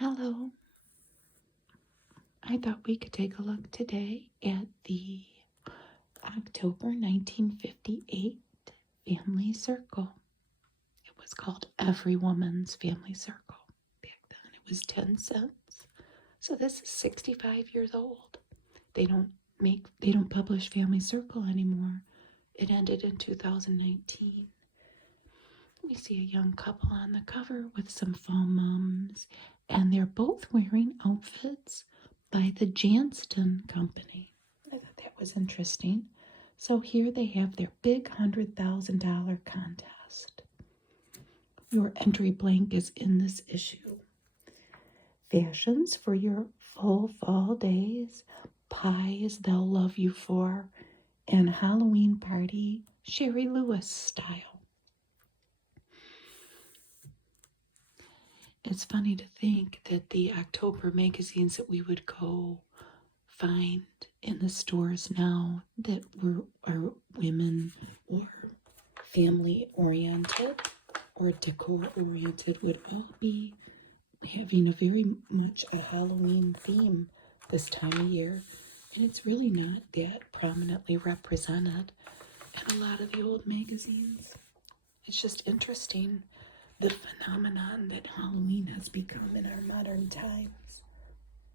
Hello. I thought we could take a look today at the October 1958 Family Circle. It was called Every Woman's Family Circle. Back then it was 10 cents. So this is 65 years old. They don't publish Family Circle anymore. It ended in 2019. We see a young couple on the cover with some fall mums, and they're both wearing outfits by the Johnston Company. I thought that was interesting. So here they have their big $100,000 contest. Your entry blank is in this issue. Fashions for your full fall days, pies they'll love you for, and Halloween party Shari Lewis style. It's funny to think that the October magazines that we would go find in the stores now that are women or family oriented or decor oriented would all be having a very much a Halloween theme this time of year, and it's really not that prominently represented in a lot of the old magazines. It's just interesting the phenomenon that Halloween has become in our modern times.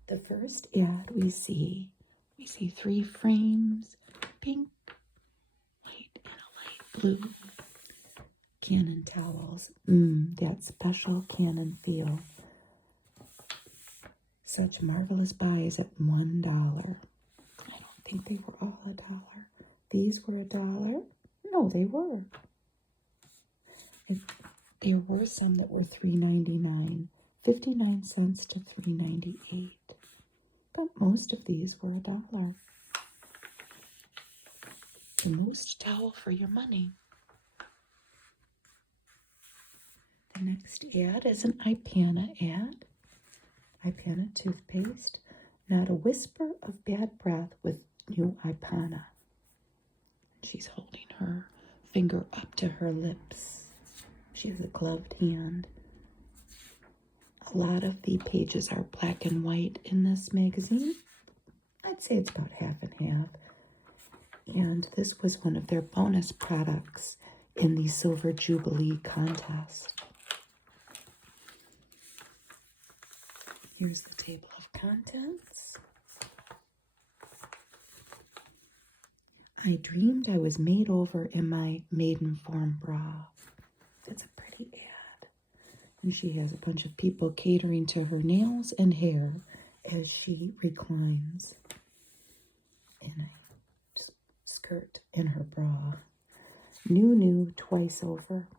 The first ad we see 3 frames, pink, white, and a light blue. Cannon towels. That special Cannon feel. Such marvelous buys at $1. I don't think they were all $1. These were $1. No, they were. There were some that were $3.99, 59 cents to $3.98. But most of these were $1. The most towel for your money. The next ad is an Ipana ad. Ipana toothpaste. Not a whisper of bad breath with new Ipana. She's holding her finger up to her lips. She has a gloved hand. A lot of the pages are black and white in this magazine. I'd say it's about half and half. And this was one of their bonus products in the Silver Jubilee contest. Here's the table of contents. I dreamed I was made over in my maiden form bra. That's a pretty ad. And she has a bunch of people catering to her nails and hair as she reclines in a skirt in her bra. New, twice over.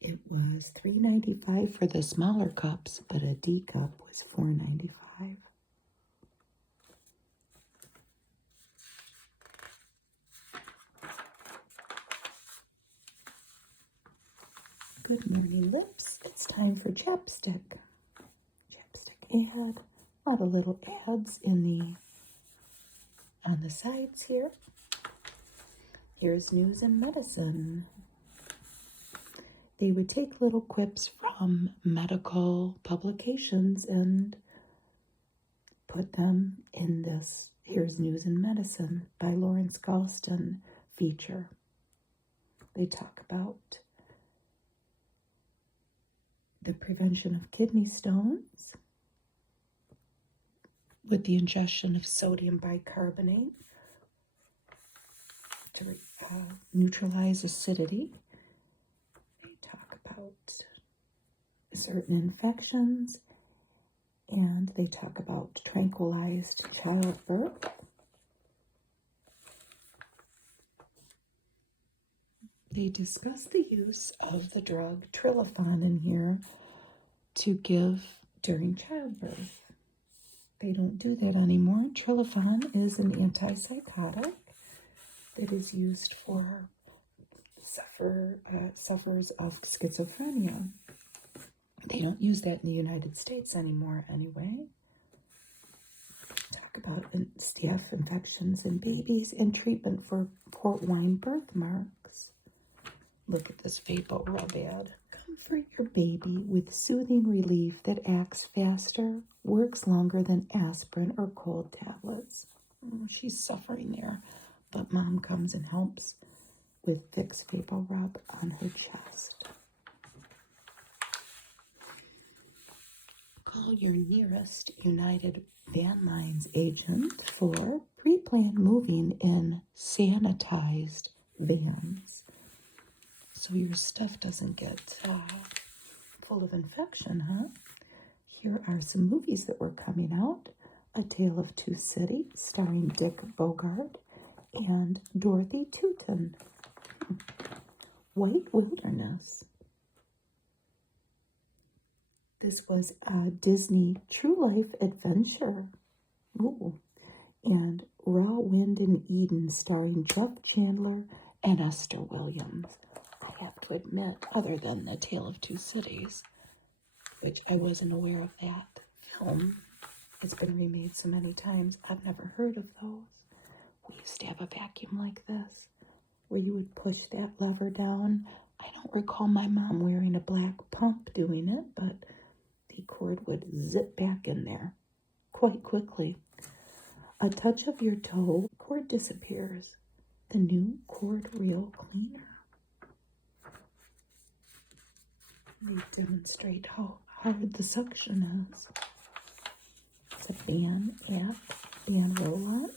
It was $3.95 for the smaller cups, but a D cup was $4.95. Good morning, lips. It's time for chapstick. Chapstick ad. A lot of little ads on the sides here. Here's news and medicine. They would take little quips from medical publications and put them in this Here's News and Medicine by Lawrence Galston feature. They talk about the prevention of kidney stones with the ingestion of sodium bicarbonate to neutralize acidity. They talk about certain infections, and they talk about tranquilized childbirth. They discuss the use of the drug Trilofan in here to give during childbirth. They don't do that anymore. Trilofan is an antipsychotic that is used for sufferers of schizophrenia. They don't use that in the United States anymore anyway. Talk about staph infections in babies and treatment for port wine birthmarks. Look at this Vapor Rub ad. Comfort your baby with soothing relief that acts faster, works longer than aspirin or cold tablets. Oh, she's suffering there, but Mom comes and helps with Vicks Vapor Rub on her chest. Call your nearest United Van Lines agent for pre-planned moving in sanitized vans, so your stuff doesn't get full of infection, huh? Here are some movies that were coming out. A Tale of Two Cities, starring Dick Bogart and Dorothy Tootin. White Wilderness. This was a Disney True Life Adventure. Ooh. And Raw Wind in Eden, starring Jeff Chandler and Esther Williams. I have to admit, other than The Tale of Two Cities, which I wasn't aware of that film. It's been remade so many times, I've never heard of those. We used to have a vacuum like this, where you would push that lever down. I don't recall my mom wearing a black pump doing it, but the cord would zip back in there quite quickly. A touch of your toe, cord disappears. The new Cord Reel Cleaner. They demonstrate how hard the suction is. It's a band roll-on.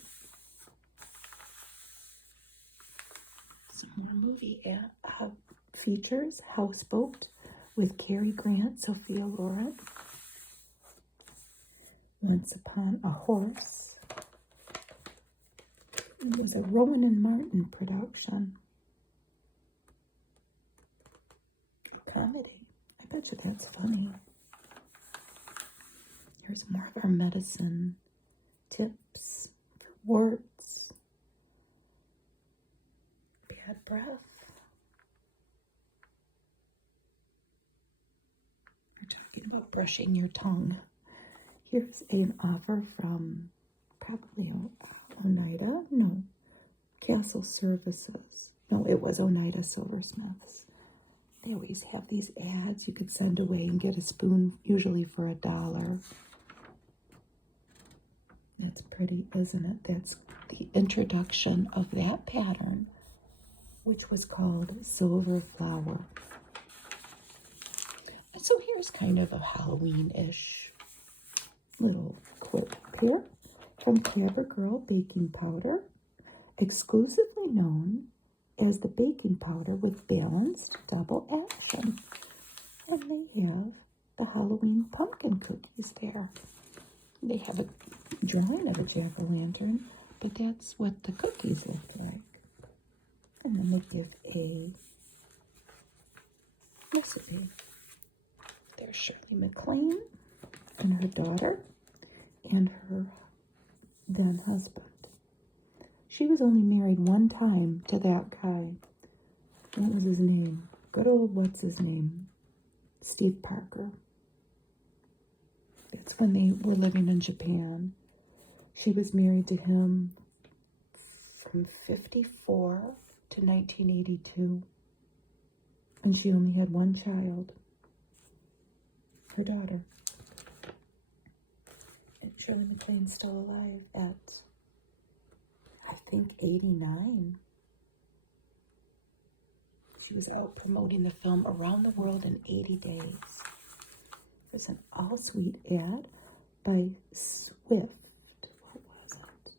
Some more movie features Houseboat with Cary Grant, Sophia Loren. Once Upon a Horse. It was a Rowan and Martin production. Comedy. I bet you that's funny. Here's more of our medicine tips for warts, bad breath. We're talking about brushing your tongue. Here's an offer from probably Oneida. No, Castle Services. No, it was Oneida Silversmiths. They always have these ads you could send away and get a spoon, usually for $1. That's pretty, isn't it? That's the introduction of that pattern, which was called Silver Flower. And so here's kind of a Halloween-ish little quip here from CoverGirl Baking Powder, exclusively known as the baking powder with balanced double action. And they have the Halloween pumpkin cookies there. They have a drawing of a jack-o'-lantern, but that's what the cookies look like. And then they give a recipe. There's Shirley MacLaine and her daughter and her then husband. She was only married one time to that guy. What was his name? Good old, what's his name? Steve Parker. That's when they were living in Japan. She was married to him from 1954 to 1982. And she only had one child. Her daughter. And Shirley MacLaine's still alive at, I think, 89. She was out promoting the film around the world in 80 days. There's an all-sweet ad by Swift. What was it?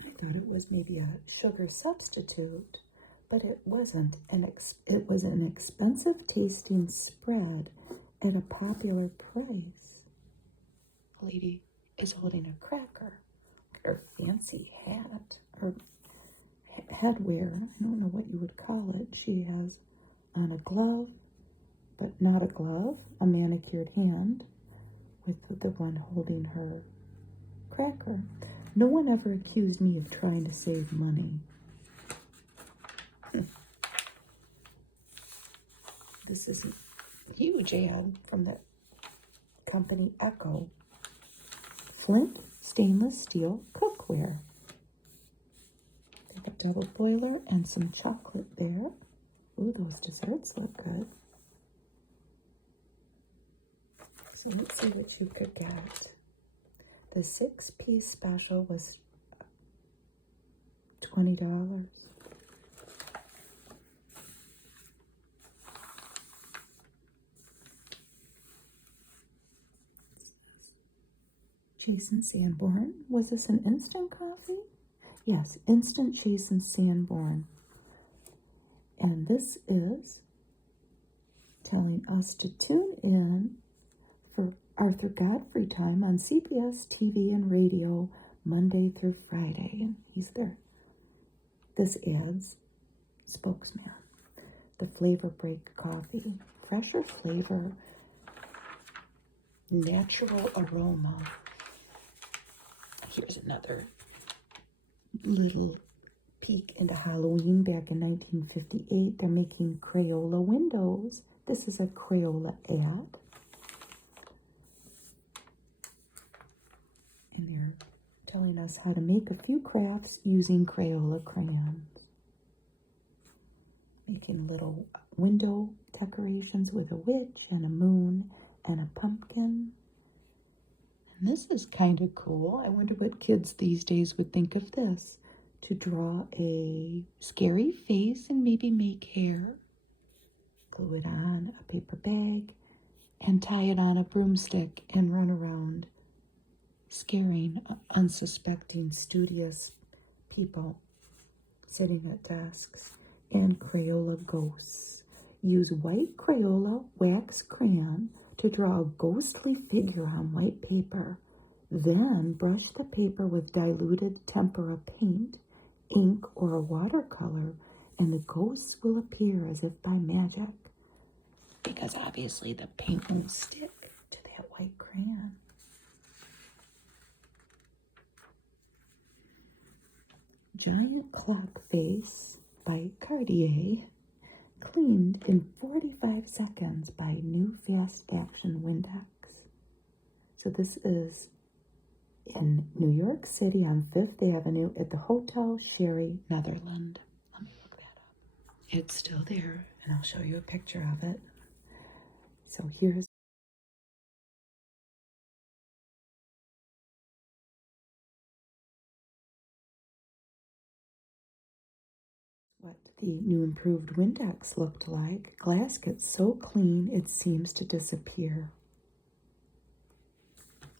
I thought it was maybe a sugar substitute, but it wasn't. It was an expensive-tasting spread at a popular price. A lady is holding a cracker. Her fancy hat or headwear. I don't know what you would call it. She has on a glove, but not a glove, a manicured hand with the one holding her cracker. No one ever accused me of trying to save money. This is a huge ad from the company Echo. Flint stainless steel cookware. They a double boiler and some chocolate there. Ooh, those desserts look good. So let's see what you could get. The 6-piece special was $20. Jason Sanborn. Was this an instant coffee? Yes, instant Jason Sanborn. And this is telling us to tune in for Arthur Godfrey time on CBS TV and radio Monday through Friday. And he's there. This ad's spokesman. The Flavor Break coffee. Fresher flavor. Natural aroma. Here's another little peek into Halloween back in 1958. They're making Crayola windows. This is a Crayola ad. And they're telling us how to make a few crafts using Crayola crayons. Making little window decorations with a witch and a moon and a pumpkin. And this is kind of cool. I wonder what kids these days would think of this. To draw a scary face and maybe make hair. Glue it on a paper bag and tie it on a broomstick and run around scaring unsuspecting studious people sitting at desks. And Crayola ghosts. Use white Crayola wax crayon to draw a ghostly figure on white paper. Then brush the paper with diluted tempera paint, ink, or a watercolor, and the ghosts will appear as if by magic. Because obviously the paint won't stick to that white crayon. Giant clock face by Cartier, cleaned in 45 seconds by new fast action Windex. So this is in New York City on 5th Avenue at the Hotel Shari, Netherlands. Let me look that up. It's still there, and I'll show you a picture of it. So here's what the new improved Windex looked like. Glass gets so clean it seems to disappear.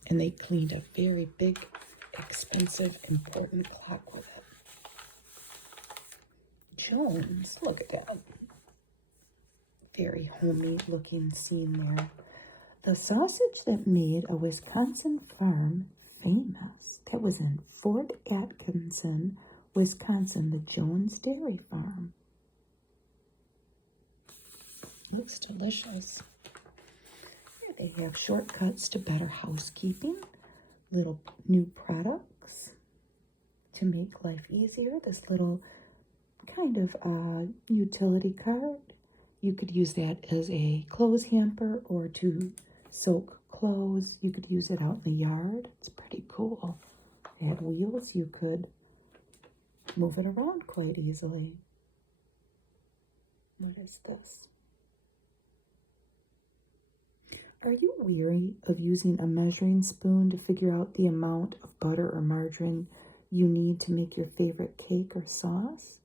And they cleaned a very big, expensive, important clock with it. Jones, look at that. Very homey looking scene there. The sausage that made a Wisconsin farm famous. That was in Fort Atkinson, Wisconsin, the Jones Dairy Farm. Looks delicious. Here they have shortcuts to better housekeeping, little new products to make life easier. This little kind of utility cart. You could use that as a clothes hamper or to soak clothes. You could use it out in the yard. It's pretty cool. It had wheels. You could move it around quite easily. What is this? Are you weary of using a measuring spoon to figure out the amount of butter or margarine you need to make your favorite cake or sauce?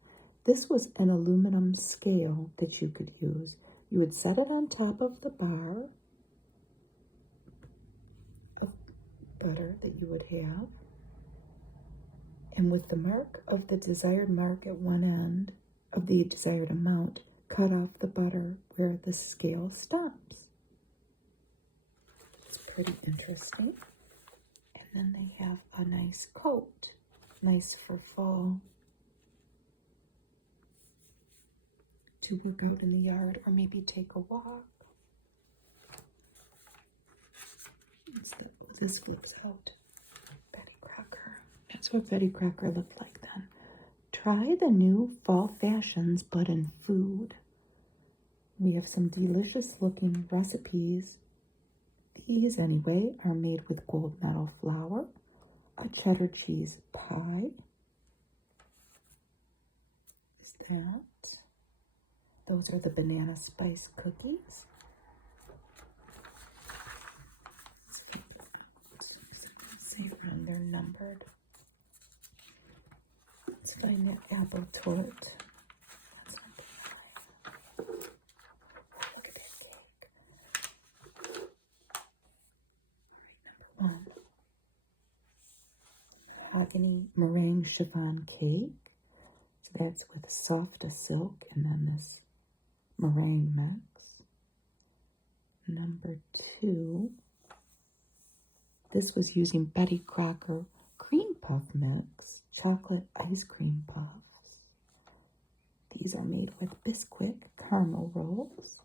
This was an aluminum scale that you could use. You would set it on top of the bar of butter that you would have. And with the mark of the desired mark at one end of the desired amount, cut off the butter where the scale stops. It's pretty interesting. And then they have a nice coat, nice for fall, to work out in the yard or maybe take a walk. This flips out. Betty Crocker. That's what Betty Crocker looked like then. Try the new fall fashions, but in food. We have some delicious looking recipes. These, anyway, are made with gold medal flour, a cheddar cheese pie, There's that. Those are the banana spice cookies. Let's flip it out so I can see when they're numbered. Let's find that apple tort. That's not the one. Look at that cake. All right, number 1. Mahogany meringue chiffon cake. So that's with soft silk and then this meringue mix. Number 2. This was using Betty Crocker cream puff mix, chocolate ice cream puffs. These are made with Bisquick caramel rolls.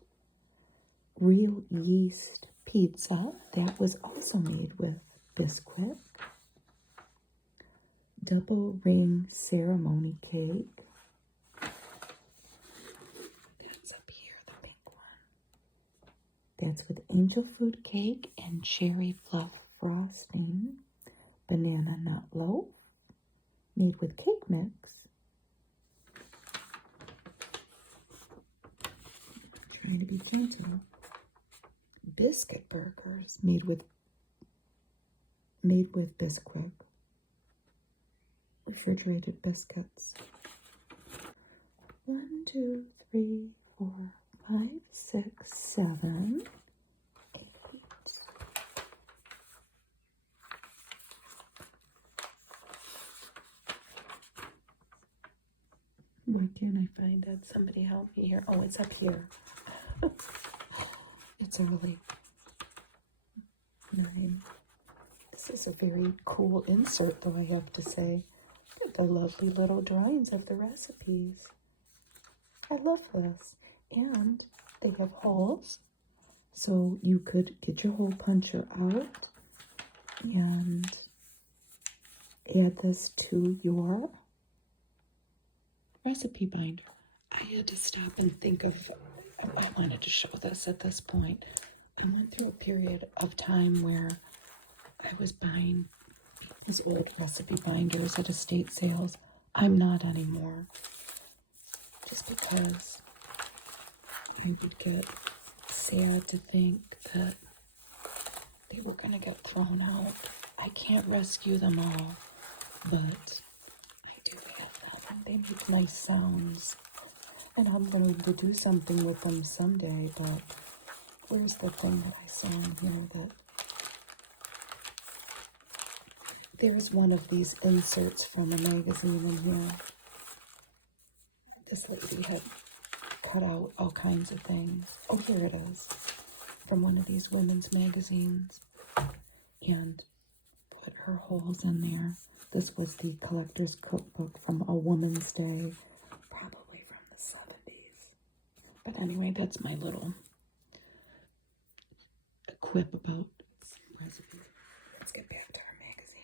Real yeast pizza, that was also made with Bisquick. Double ring ceremony cake. That's up here, the pink one. That's with angel food cake and cherry fluff frosting. Banana nut loaf, made with cake mix. Trying to be fancy. Biscuit burgers, made with Bisquick. Refrigerated biscuits. 1, 2, 3, 4, 5, 6, 7, 8. Why can't I find it? Somebody help me here. Oh, it's up here. It's early. 9. This is a very cool insert, though, I have to say. The lovely little drawings of the recipes. I love this. And they have holes, so you could get your hole puncher out and add this to your recipe binder. I had to stop and think of, I wanted to show this at this point. I went through a period of time where I was buying these old recipe binders at estate sales. I'm not anymore. Just because I would get sad to think that they were going to get thrown out. I can't rescue them all, but I do have them. They make nice sounds. And I'm going to do something with them someday, but where's the thing that I saw in here that there's one of these inserts from a magazine in here. This lady had cut out all kinds of things. Oh, here it is. From one of these women's magazines. And put her holes in there. This was the collector's cookbook from A Woman's Day. Probably from the 70s. But anyway, that's my little quip about recipes. Let's get back to our magazine.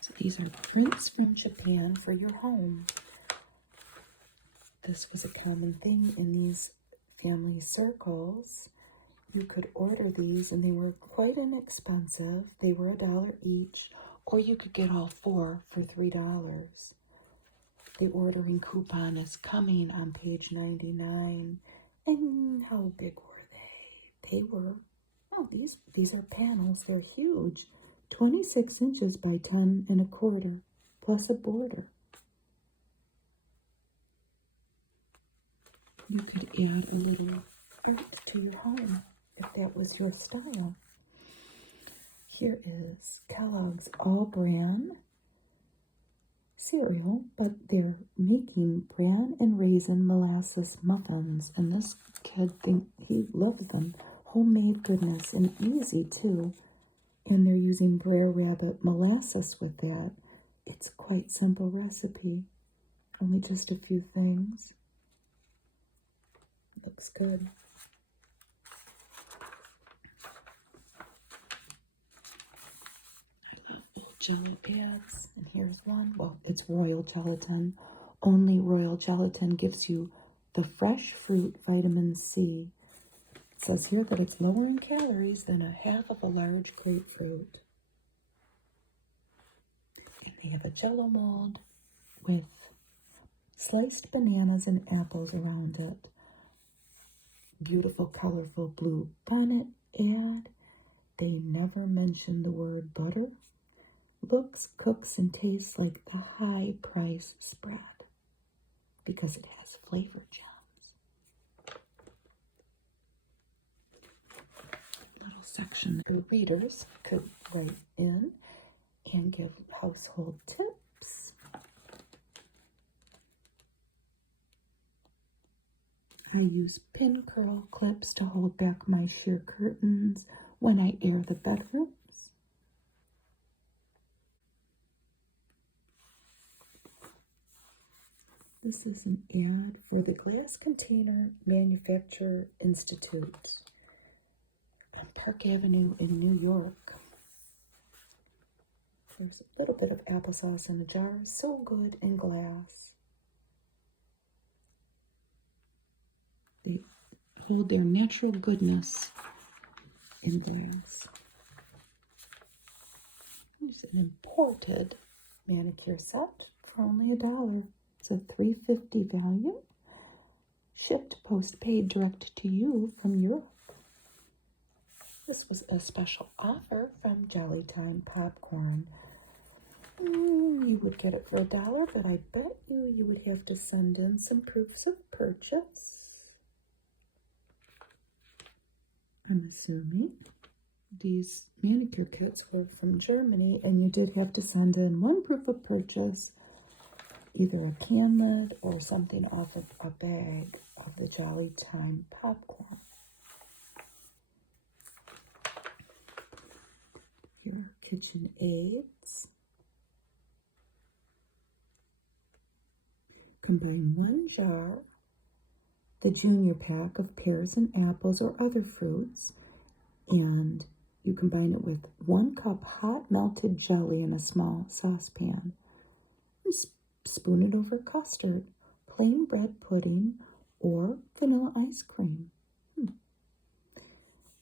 So these are prints from Japan for your home. This was a common thing in these family circles. You could order these and they were quite inexpensive. They were $1 each, or you could get all 4 for $3. The ordering coupon is coming on page 99. And how big were they? They were, oh, these are panels. They're huge. 26 inches by 10 1/4, plus a border. You could add a little art to your home if that was your style. Here is Kellogg's All Bran cereal, but they're making bran and raisin molasses muffins, and this kid he loves them. Homemade goodness and easy too. And they're using Brer Rabbit molasses with that. It's a quite simple recipe. Only just a few things. Looks good. I love old jelly pads. And here's one. Well, it's royal gelatin. Only royal gelatin gives you the fresh fruit vitamin C. It says here that it's lower in calories than a half of a large grapefruit. They have a jello mold with sliced bananas and apples around it. Beautiful, colorful blue bonnet ad. They never mention the word butter. Looks, cooks, and tastes like the high price spread because it has flavor gems. Little section your readers could write in and give household tips. I use pin curl clips to hold back my sheer curtains when I air the bedrooms. This is an ad for the Glass Container Manufacturer Institute on Park Avenue in New York. There's a little bit of applesauce in a jar, so good in glass. They hold their natural goodness in glass. There's an imported manicure set for only $1. It's a $3.50 value, shipped postpaid direct to you from Europe. This was a special offer from Jolly Time Popcorn. You would get it for $1, but I bet you would have to send in some proofs of purchase. I'm assuming these manicure kits were from Germany, and you did have to send in one proof of purchase, either a can lid or something off of a bag of the Jolly Time popcorn. Here are kitchen aids. Combine 1 jar, the junior pack of pears and apples or other fruits, and you combine it with 1 cup hot melted jelly in a small saucepan. And spoon it over custard, plain bread pudding, or vanilla ice cream.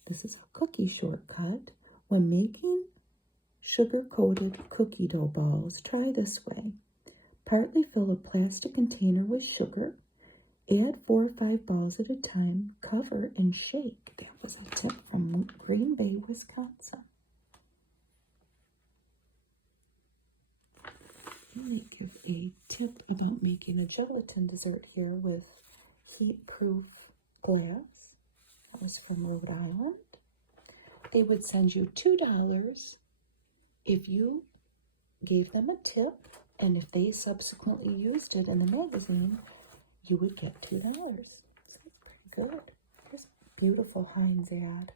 This is a cookie shortcut. When making sugar-coated cookie dough balls, try this way. Partly fill a plastic container with sugar. Add 4 or 5 balls at a time. Cover and shake. That was a tip from Green Bay, Wisconsin. Let me give a tip about making a gelatin dessert here with heat-proof glass. That was from Rhode Island. They would send you $2 if you gave them a tip, and if they subsequently used it in the magazine, you would get $2. So that's pretty good. Here's a beautiful Heinz ad.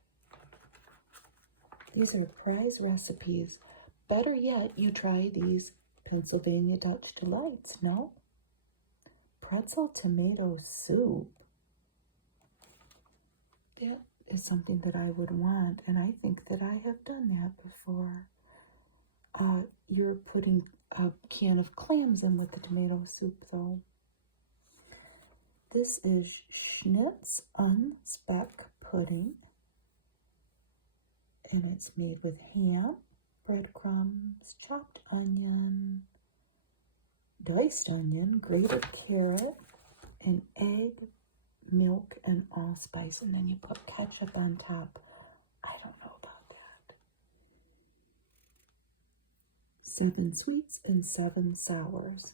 These are prize recipes. Better yet, you try these Pennsylvania Dutch Delights, no? Pretzel tomato soup. That is something that I would want, and I think that I have done that before. You're putting a can of clams in with the tomato soup, though. This is Schnitz Unspeck pudding, and it's made with ham, breadcrumbs, chopped onion, diced onion, grated carrot, and egg, milk, and allspice, and then you put ketchup on top. I don't know about that. 7 sweets and 7 sours.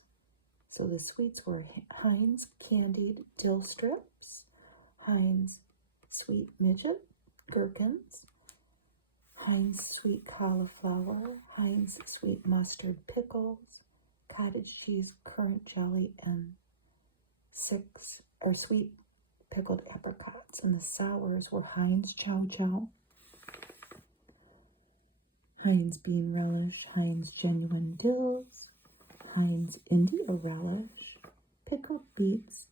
So the sweets were Heinz candied dill strips, Heinz sweet midget gherkins, Heinz sweet cauliflower, Heinz sweet mustard pickles, cottage cheese currant jelly, and 6 sweet pickled apricots. And the sours were Heinz chow chow, Heinz bean relish, Heinz genuine dills, Heinz India relish, pickled beets,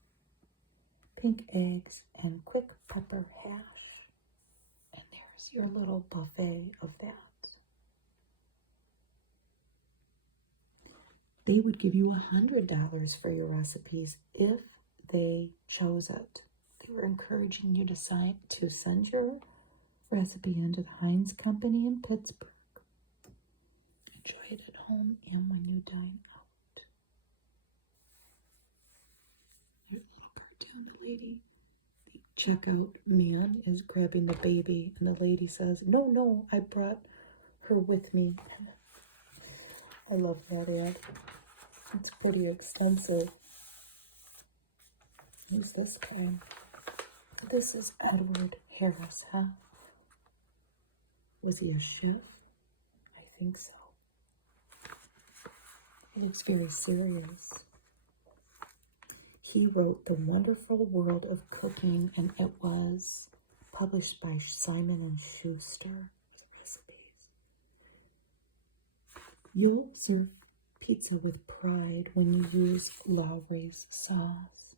pink eggs, and quick pepper hash. And there's your little buffet of that. They would give you $100 for your recipes if they chose it. They were encouraging you to send your recipe into the Heinz Company in Pittsburgh. Enjoy it at home. home and when you dine out. Your little cartoon, the lady, the checkout man is grabbing the baby, and the lady says, no, I brought her with me. I love that ad. It's pretty expensive. Who's this guy? This is Edward Harris, huh? Was he a chef? I think so. He looks very serious. He wrote The Wonderful World of Cooking, and it was published by Simon and Schuster. Recipes. You'll serve pizza with pride when you use Lawry's sauce,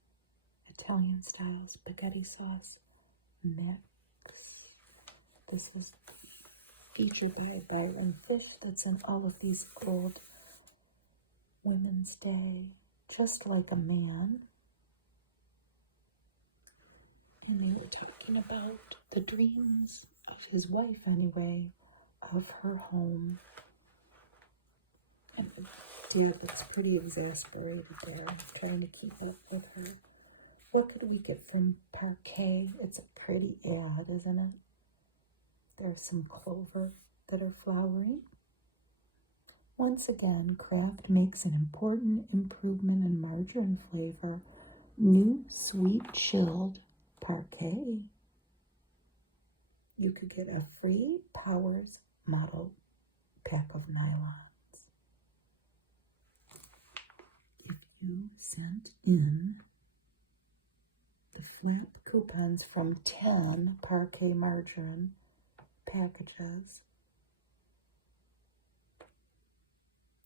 Italian style spaghetti sauce mix. This was featured by Byron Fish. That's in all of these old Women's Day, Just Like a Man. And they were talking about the dreams of his wife, anyway, of her home. And Dad looks pretty exasperated there, trying to keep up with her. What could we get from Parquet? It's a pretty ad, isn't it? There's some clover that are flowering. Once again, Kraft makes an important improvement in margarine flavor. New sweet chilled Parquet. You could get a free Powers model pack of nylons if you sent in the flap coupons from 10 Parquet margarine packages.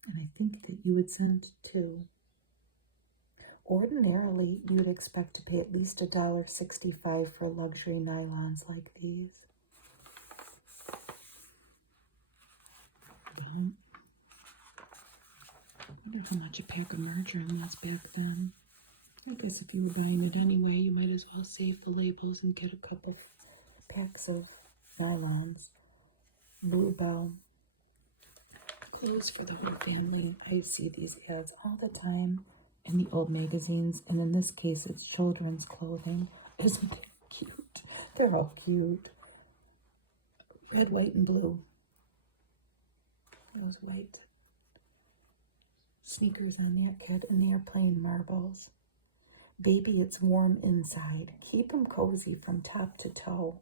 And I think that you would send 2. Ordinarily, you would expect to pay at least $1.65 for luxury nylons like these. I wonder how much a pack of margarine was back then. I guess if you were buying it anyway, you might as well save the labels and get a couple packs of nylons. Bluebell. Clothes for the whole family. I see these ads all the time in the old magazines, and in this case, it's children's clothing. Isn't it cute? They're all cute. Red, white, and blue. Those white sneakers on that kid, and they are playing marbles. Baby, it's warm inside. Keep them cozy from top to toe.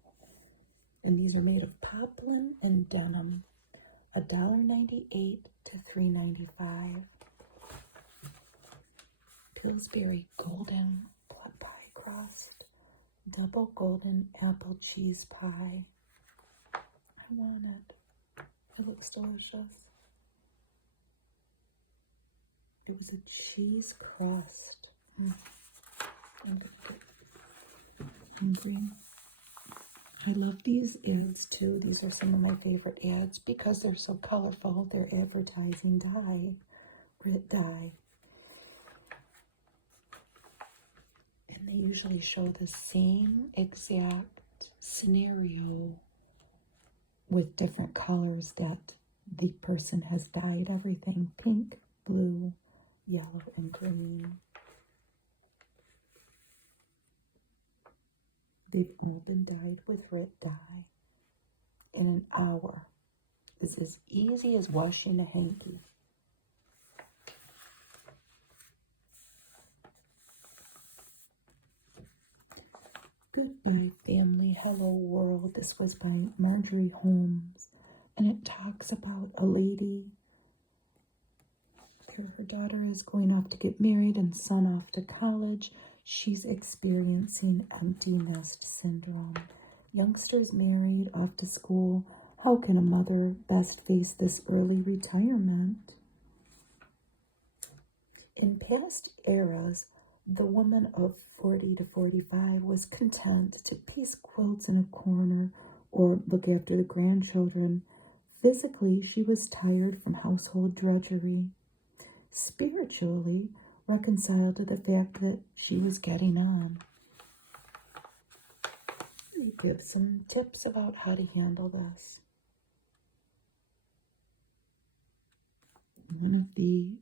And these are made of poplin and denim. $1.98 to $3.95. Pillsbury golden blood pie crust. Double golden apple cheese pie. I want it. It looks delicious. It was a cheese crust. I'm gonna get hungry. I love these ads too. These are some of my favorite ads because they're so colorful. They're advertising dye, Rit dye. And they usually show the same exact scenario with different colors that the person has dyed everything. Pink, blue, yellow, and green. They've all been dyed with Rit dye in an hour. It's as easy as washing a hanky. Goodbye, Family, Hello World. This was by Marjorie Holmes, and it talks about a lady. Her daughter is going off to get married and son off to college. She's experiencing empty nest syndrome. Youngsters married, off to school. How can a mother best face this early retirement? In past eras, the woman of 40 to 45 was content to piece quilts in a corner or look after the grandchildren. Physically, she was tired from household drudgery. Spiritually, reconciled to the fact that she was getting on. We give some tips about how to handle this. One of the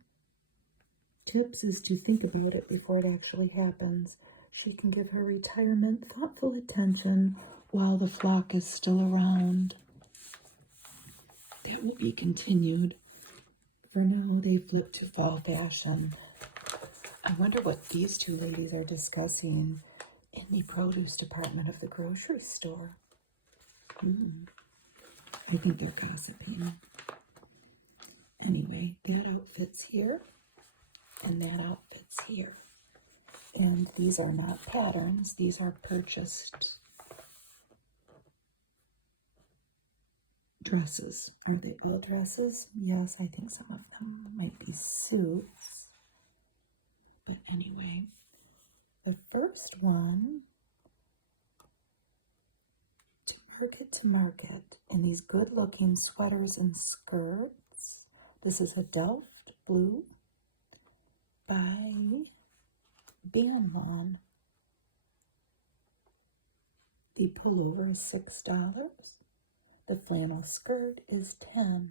tips is to think about it before it actually happens. She can give her retirement thoughtful attention while the flock is still around. That will be continued. For now, they flip to fall fashion. I wonder what these two ladies are discussing in the produce department of the grocery store. I think they're gossiping. Anyway, that outfit's here, and that outfit's here. And these are not patterns, these are purchased dresses. Are they all dresses? Yes, I think some of them might be suits. But anyway, the first one, to market, in these good-looking sweaters and skirts. This is a Delft blue by Banlon. The pullover is $6. The flannel skirt is $10.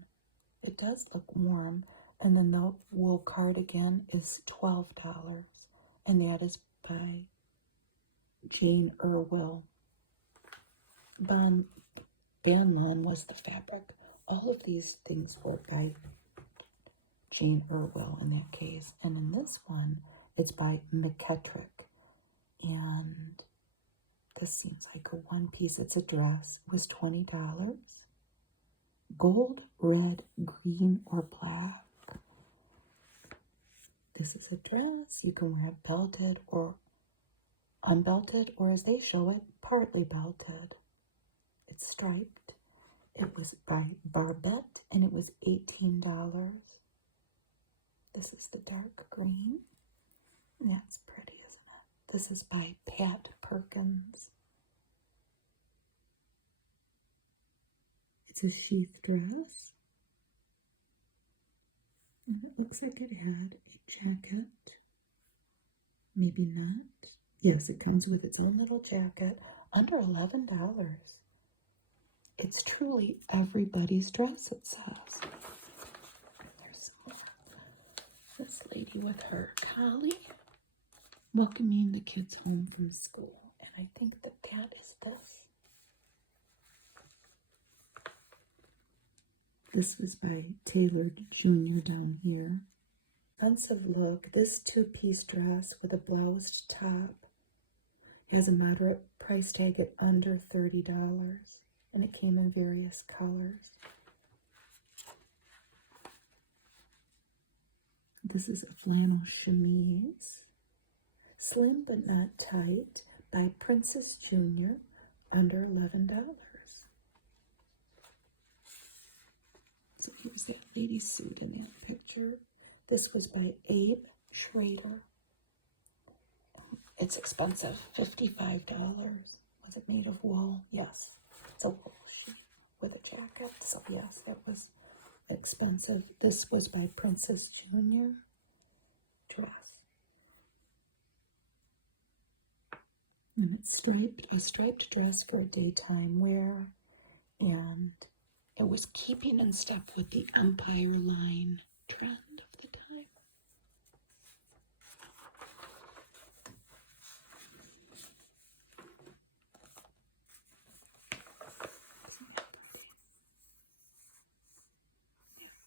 It does look warm. And then the wool cardigan is $12. And that is by Jane Irwell. Banlon was the fabric. All of these things were by Jane Irwell in that case. And in this one, it's by McKettrick. And this seems like a one piece. It's a dress. It was $20. Gold, red, green, or black. This is a dress. You can wear it belted or unbelted, or as they show it, partly belted. It's striped. It was by Barbette, and it was $18. This is the dark green. That's pretty, isn't it? This is by Pat Perkins. It's a sheath dress. And it looks like it had a jacket. Maybe not. Yes, it comes with its own little jacket. Under $11. It's truly everybody's dress, it says. There's more. This lady with her collie welcoming the kids home from school. And I think that is this. This was by Taylor Jr. down here. Expensive look. This two-piece dress with a bloused top has a moderate price tag at under $30. And it came in various colors. This is a flannel chemise. Slim but not tight by Princess Jr. Under $11. So here's that lady's suit in that picture. This was by Abe Schrader. It's expensive, $55. Was it made of wool? Yes. It's a wool sheet with a jacket. So yes, it was expensive. This was by Princess Jr. dress. And it's a striped dress for a daytime wear. And it was keeping in step with the Empire line trend of the time.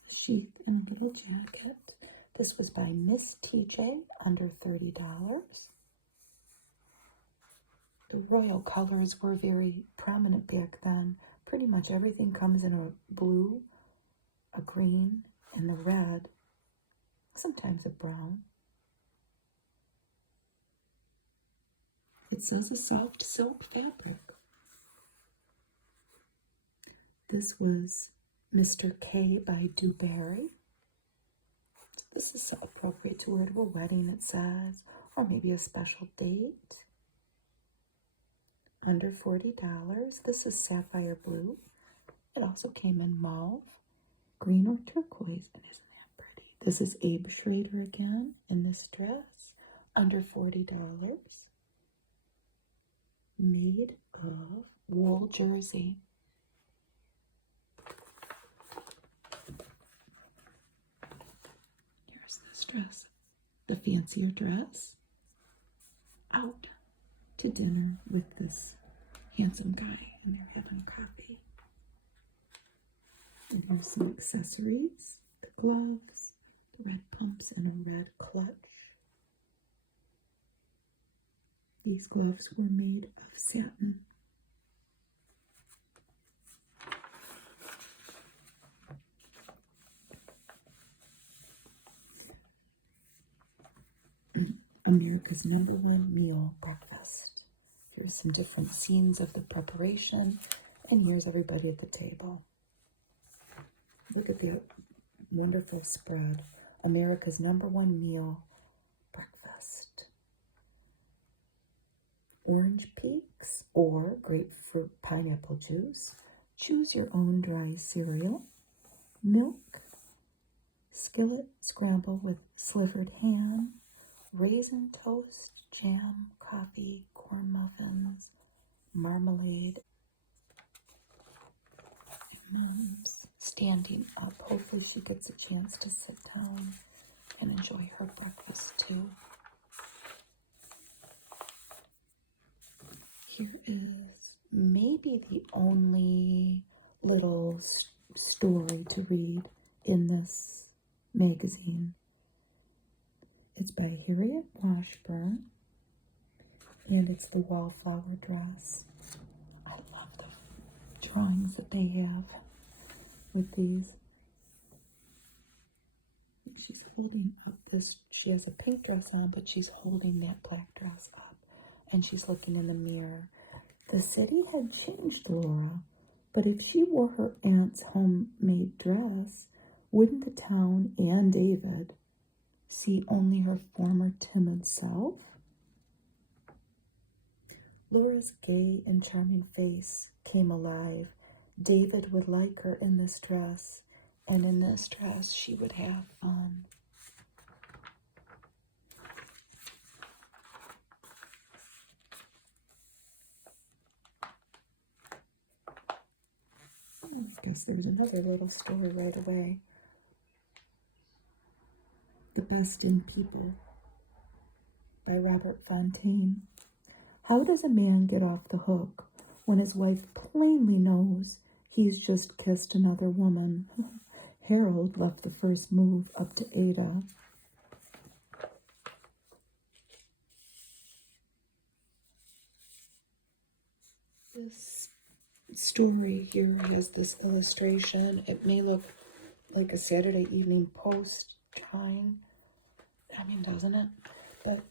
Sheath and a little jacket. This was by Miss TJ, under $30. The royal colors were very prominent back then. Pretty much everything comes in a blue, a green, and the red, sometimes a brown. It says a soft silk fabric. This was Mr. K by Dewberry. This is appropriate to wear to a wedding, it says, or maybe a special date. Under $40. This is sapphire blue. It also came in mauve, green, or turquoise. And isn't that pretty? This is Abe Schrader again in this dress. Under $40. Made of wool jersey. dress, the fancier dress, out to dinner with this handsome guy, and they're having coffee. And here's some accessories, the gloves, the red pumps, and a red clutch. These gloves were made of satin. America's #1 meal, breakfast. Here's some different scenes of the preparation, and here's everybody at the table. Look at the wonderful spread. America's #1 meal, breakfast. Orange peaks or grapefruit pineapple juice. Choose your own dry cereal. Milk. Skillet scramble with slivered ham. Raisin toast, jam, coffee, corn muffins, marmalade. Mom's standing up. Hopefully she gets a chance to sit down and enjoy her breakfast too. Here is maybe the only little story to read in this magazine. It's by Harriet Washburn, and it's the wallflower dress. I love the drawings that they have with these. She's holding up this, she has a pink dress on, but she's holding that black dress up, and she's looking in the mirror. The city had changed Laura, but if she wore her aunt's homemade dress, wouldn't the town and David see only her former timid self? Laura's gay and charming face came alive. David would like her in this dress, and in this dress she would have fun. I guess there's another little story right away. The Best in People by Robert Fontaine. How does a man get off the hook when his wife plainly knows he's just kissed another woman? Harold left the first move up to Ada. This story here has this illustration. It may look like a Saturday Evening Post drawing. I mean, doesn't it? But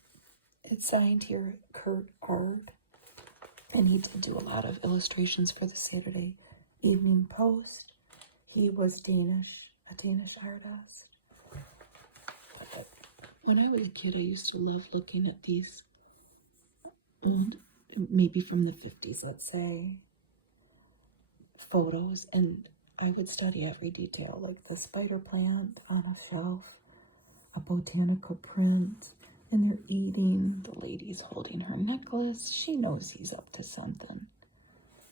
it's signed here, Kurt Ard. And he did do a lot of illustrations for the Saturday Evening Post. He was Danish, a Danish artist. But when I was a kid, I used to love looking at these old, maybe from the 50s, let's say, photos, and I would study every detail, like the spider plant on a shelf, a botanical print, and they're eating. The lady's holding her necklace. She knows he's up to something.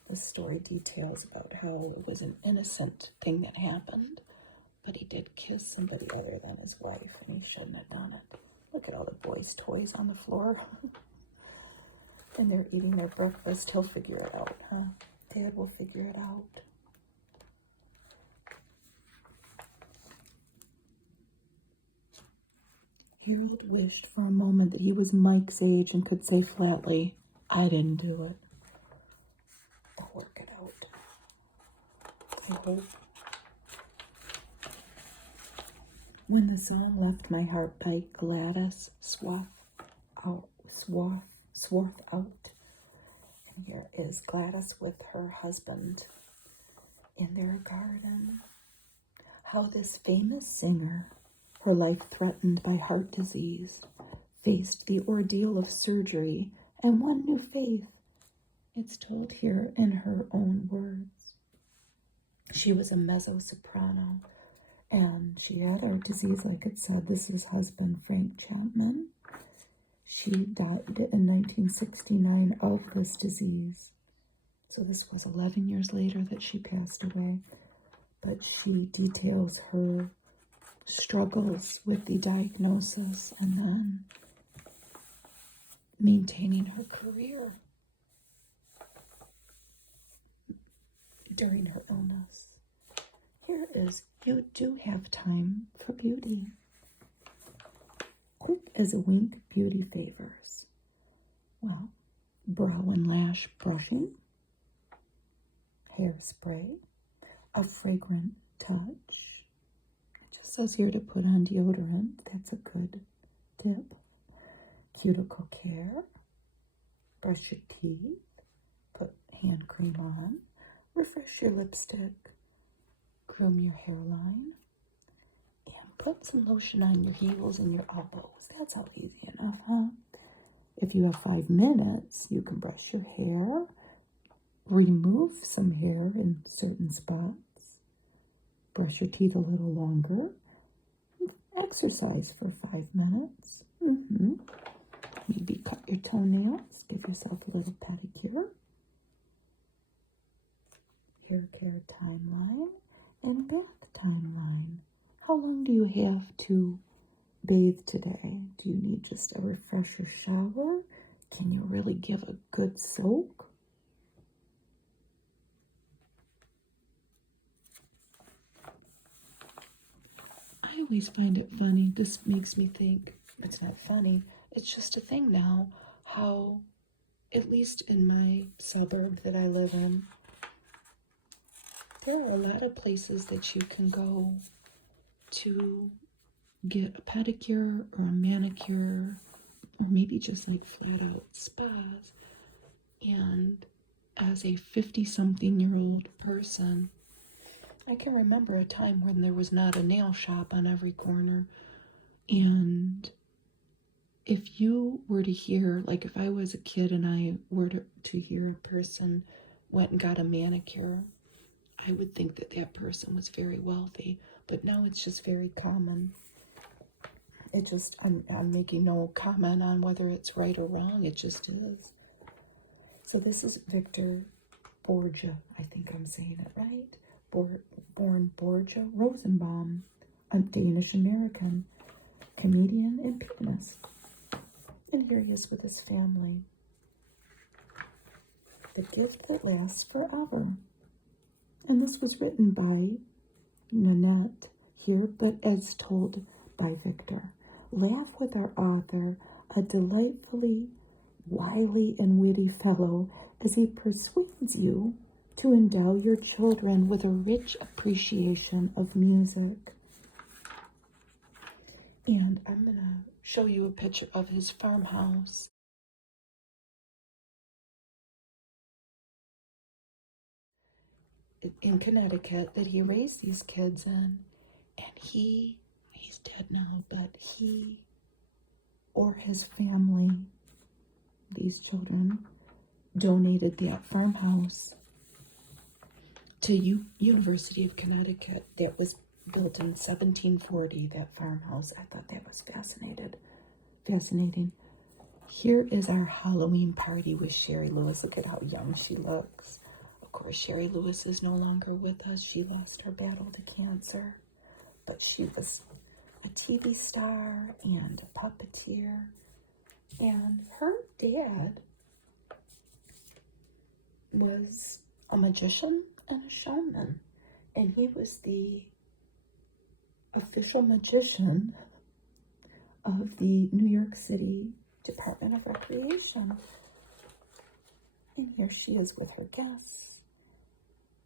The story details about how it was an innocent thing that happened, but he did kiss somebody other than his wife, and he shouldn't have done it. Look at all the boys' toys on the floor. And they're eating their breakfast. He'll figure it out, huh? Dad will figure it out. Harold wished for a moment that he was Mike's age and could say flatly, I didn't do it. I'll work it out. I hope. When the Song Left My Heart by Gladys Swarth out. And here is Gladys with her husband in their garden. How this famous singer, her life threatened by heart disease, faced the ordeal of surgery and won new faith. It's told here in her own words. She was a mezzo-soprano, and she had heart disease, like it said. This is husband Frank Chapman. She died in 1969 of this disease. So this was 11 years later that she passed away. But she details her struggles with the diagnosis and then maintaining her career during her illness. Here is You Do Have Time for Beauty. Quick as a wink, beauty favors. Well, brow and lash brushing, hairspray, a fragrant touch. It just says here to put on deodorant. That's a good tip. Cuticle care, brush your teeth, put hand cream on, refresh your lipstick, groom your hairline, and put some lotion on your heels and your elbows. That's all easy enough, huh? If you have 5 minutes, you can brush your hair, remove some hair in certain spots, brush your teeth a little longer, exercise for 5 minutes. Maybe cut your toenails, give yourself a little pedicure, hair care timeline, and a bath timeline. How long do you have to bathe today? Do you need just a refresher shower? Can you really give a good soak? I always find it funny. This makes me think, it's not funny, it's just a thing now, how, at least in my suburb that I live in, there are a lot of places that you can go to get a pedicure or a manicure, or maybe just like flat out spas. And as a 50-something-year-old person, I can remember a time when there was not a nail shop on every corner. And if you were to hear, like if I was a kid and I were to hear a person went and got a manicure, I would think that that person was very wealthy. But now it's just very common. It just, I'm making no comment on whether it's right or wrong. It just is. So this is Victor Borge. I think I'm saying it right. Born Borge Rosenbaum, a Danish-American comedian and pianist. And here he is with his family. The Gift That Lasts Forever. And this was written by Nanette here, but as told by Victor. Laugh with our author, a delightfully wily and witty fellow, as he persuades you to endow your children with a rich appreciation of music. And I'm going to show you a picture of his farmhouse. In Connecticut that he raised these kids in. And he's dead now, but he or his family, these children, donated that farmhouse to University of Connecticut. That was built in 1740, that farmhouse. I thought that was fascinating. Here is our Halloween party with Shari Lewis. Look at how young she looks. Of course, Shari Lewis is no longer with us. She lost her battle to cancer. But she was a TV star and a puppeteer. And her dad was a magician and a showman. And he was the official magician of the New York City Department of Recreation. And here she is with her guests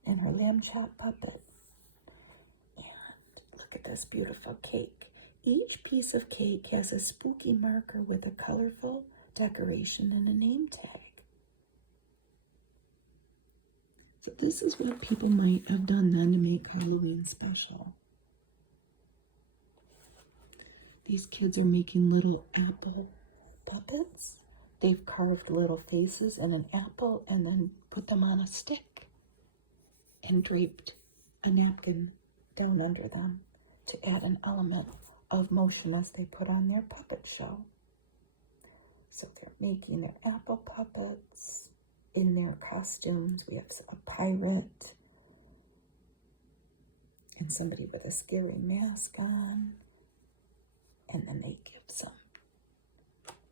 and her lamb chop puppet. And look at this beautiful cake. Each piece of cake has a spooky marker with a colorful decoration and a name tag. So this is what people might have done then to make Halloween special. These kids are making little apple puppets. They've carved little faces in an apple and then put them on a stick and draped a napkin down under them to add an element of motion as they put on their puppet show. So they're making their apple puppets in their costumes. We have a pirate, and somebody with a scary mask on. And then they give some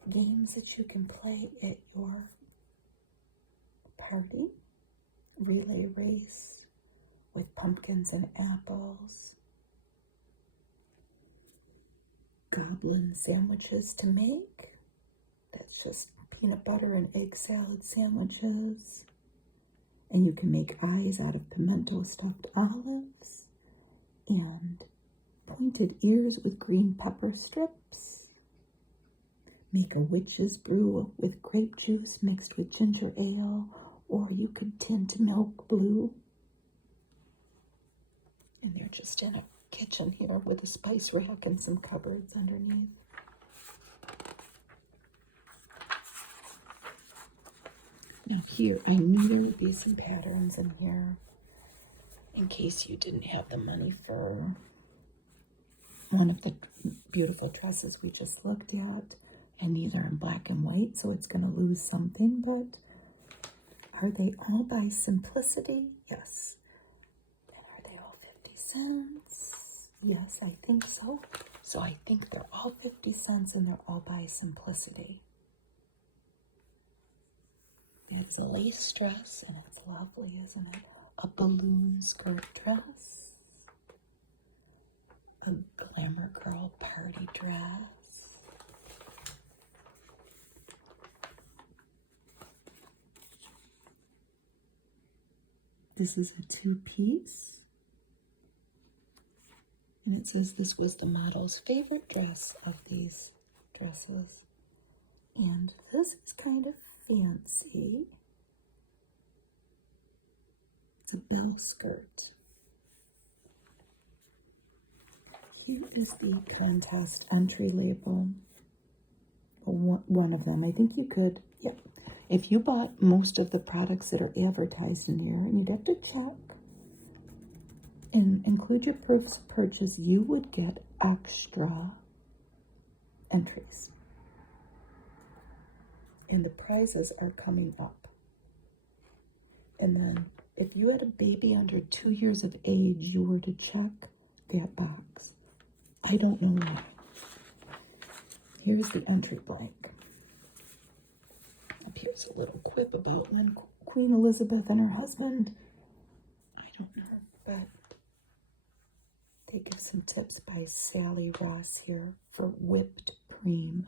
games that you can play at your party. Relay race with pumpkins and apples. Goblin sandwiches to make. That's just peanut butter and egg salad sandwiches. And you can make eyes out of pimento stuffed olives and pointed ears with green pepper strips. Make a witch's brew with grape juice mixed with ginger ale, or you could tint milk blue. And they're just in a kitchen here with a spice rack and some cupboards underneath. Now here, I knew there would be some patterns in here in case you didn't have the money for one of the beautiful dresses we just looked at. And these are in black and white, so it's going to lose something, but are they all by Simplicity? Yes. And are they all 50 cents? Yes, I think so. So I think they're all 50 cents and they're all by Simplicity. It's a lace dress, and it's lovely, isn't it? A balloon skirt dress. A glamour girl party dress. This is a two-piece. And it says this was the model's favorite dress of these dresses. And this is kind of fancy. It's a bell skirt. Here is the contest entry label. One of them. I think you could, yeah. If you bought most of the products that are advertised in here, and you'd have to check and include your proofs of purchase, you would get extra entries. And the prizes are coming up. And then if you had a baby under 2 years of age, you were to check that box. I don't know why. Here's the entry blank. Up here's a little quip about and then Queen Elizabeth and her husband. I don't know, but they give some tips by Sally Ross here for whipped cream.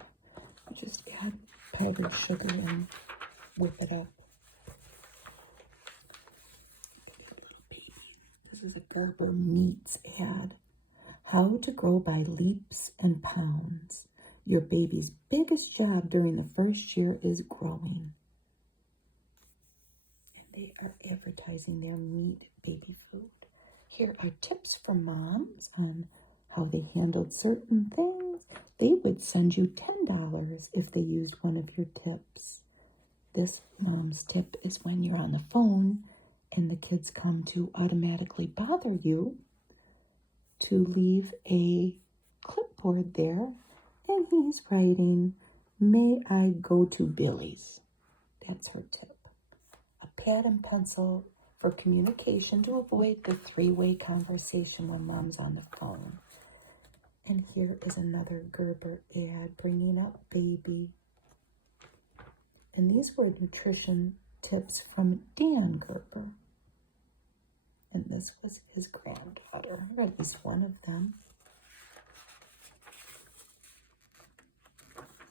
You just add powdered sugar and whip it up. Little baby. This is a Gerber Meats ad. How to grow by leaps and pounds. Your baby's biggest job during the first year is growing. And they are advertising their meat baby food. Here are tips for moms on how they handled certain things. They would send you $10 if they used one of your tips. This mom's tip is when you're on the phone and the kids come to automatically bother you, to leave a clipboard there, and he's writing, "May I go to Billy's?" That's her tip. A pad and pencil for communication to avoid the three-way conversation when mom's on the phone. And here is another Gerber ad bringing up baby. And these were nutrition tips from Dan Gerber. And this was his granddaughter, or at least one of them.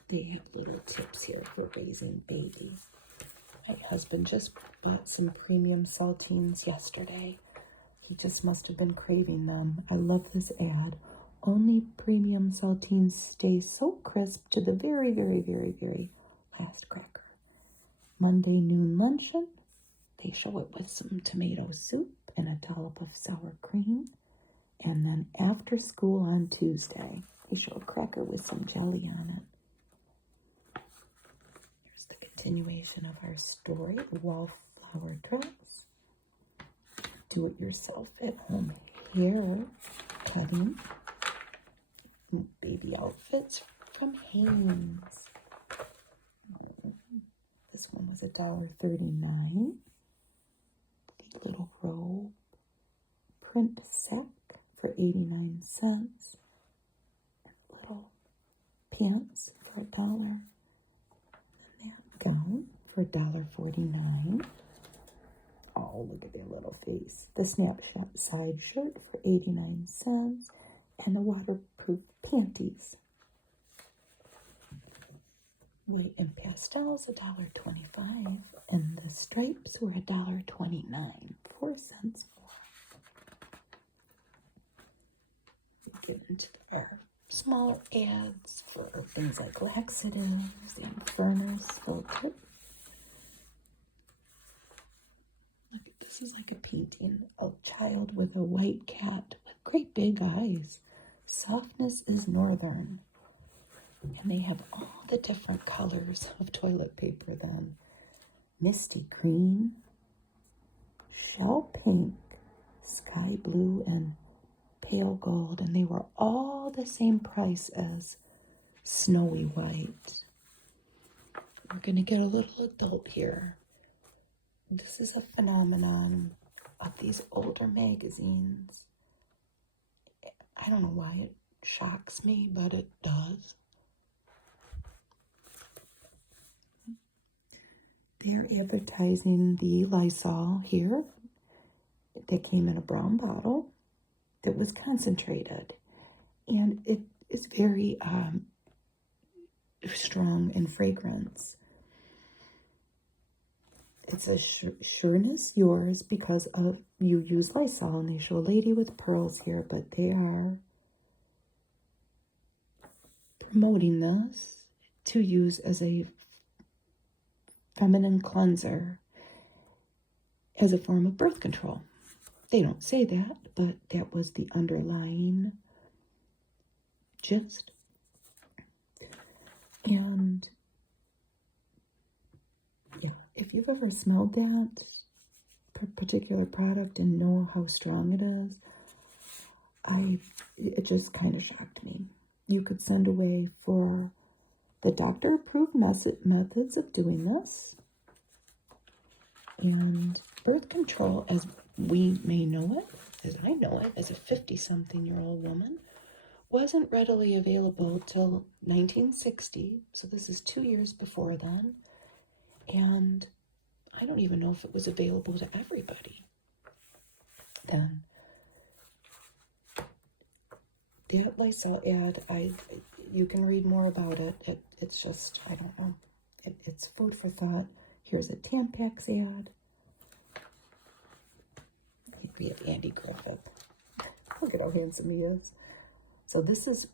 They have little tips here for raising baby. My husband just bought some premium saltines yesterday. He just must have been craving them. I love this ad. Only premium saltines stay so crisp to the very, very, very, very last cracker. Monday noon luncheon. They show it with some tomato soup and a dollop of sour cream. And then after school on Tuesday, they show a cracker with some jelly on it. Here's the continuation of our story, the wallflower dress. Do-it-yourself at home hair cutting. Baby outfits from Hanes. This one was $1.39. The little robe, print sack, for 89 cents. Little pants for $1. And that gown for $1.49. Oh, look at that little face. The snapshot side shirt for 89 cents. And the waterproof panties. White and pastels, $1.25. And the stripes were $1.29. 4 cents more. We get into our smaller ads for things like laxatives and furnace filter. Look, this is like a painting. A child with a white cat with great big eyes. Softness is northern. And they have all the different colors of toilet paper then. Misty green, shell pink, sky blue, and pale gold. And they were all the same price as snowy white. We're going to get a little adult here. This is a phenomenon of these older magazines. I don't know why it shocks me, but it does. They're advertising the Lysol here that came in a brown bottle that was concentrated. And it is very strong in fragrance. It says sureness yours because of you use Lysol. And they show a lady with pearls here, but they are promoting this to use as a feminine cleanser as a form of birth control. They don't say that, but that was the underlying gist. And yeah, if you've ever smelled that particular product and know how strong it is, it just kind of shocked me. You could send away for the doctor-approved methods of doing this. And birth control, as we may know it, as I know it, as a 50-something-year-old woman, wasn't readily available till 1960. So this is 2 years before then. And I don't even know if it was available to everybody then. That Lysol ad, you can read more about it. It's just, I don't know. It's food for thought. Here's a Tampax ad. We have Andy Griffith. Look at how handsome he is. So this is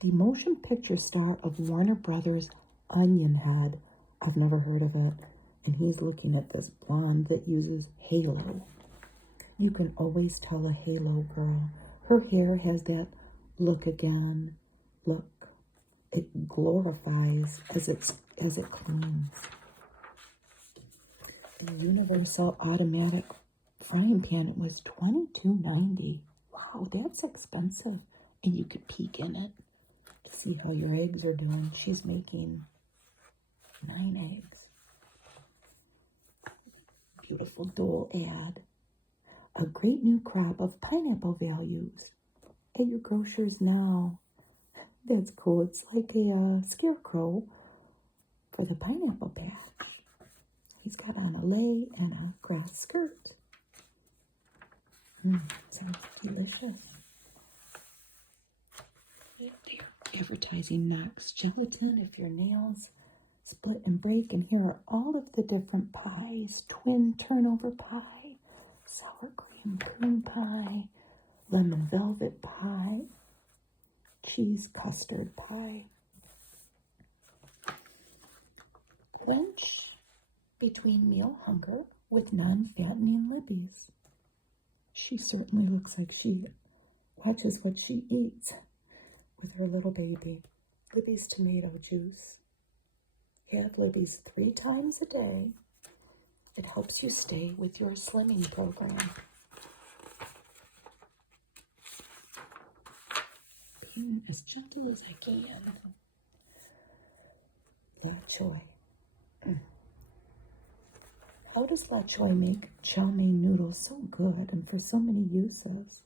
the motion picture star of Warner Brothers, Onion Head. I've never heard of it. And he's looking at this blonde that uses halo. You can always tell a halo girl. Her hair has that look again. Look. It glorifies as it cleans. The Universal Automatic Frying Pan, it was $22.90. Wow, that's expensive. And you could peek in it to see how your eggs are doing. She's making 9 eggs. Beautiful Dole ad. A great new crop of pineapple values at your grocers now. That's cool. It's like a scarecrow for the pineapple patch. He's got on a lei and a grass skirt. Sounds delicious. They're advertising Knox gelatin if your nails split and break. And here are all of the different pies. Twin turnover pie, sour cream prune pie, lemon velvet pie, cheese custard pie. Quench between meal hunger with non-fattening Libby's. She certainly looks like she watches what she eats with her little baby. Libby's tomato juice. Have Libby's 3 times a day. It helps you stay with your slimming program. Being as gentle as I can. La Choy. How does La Choy make chow mein noodles so good and for so many uses?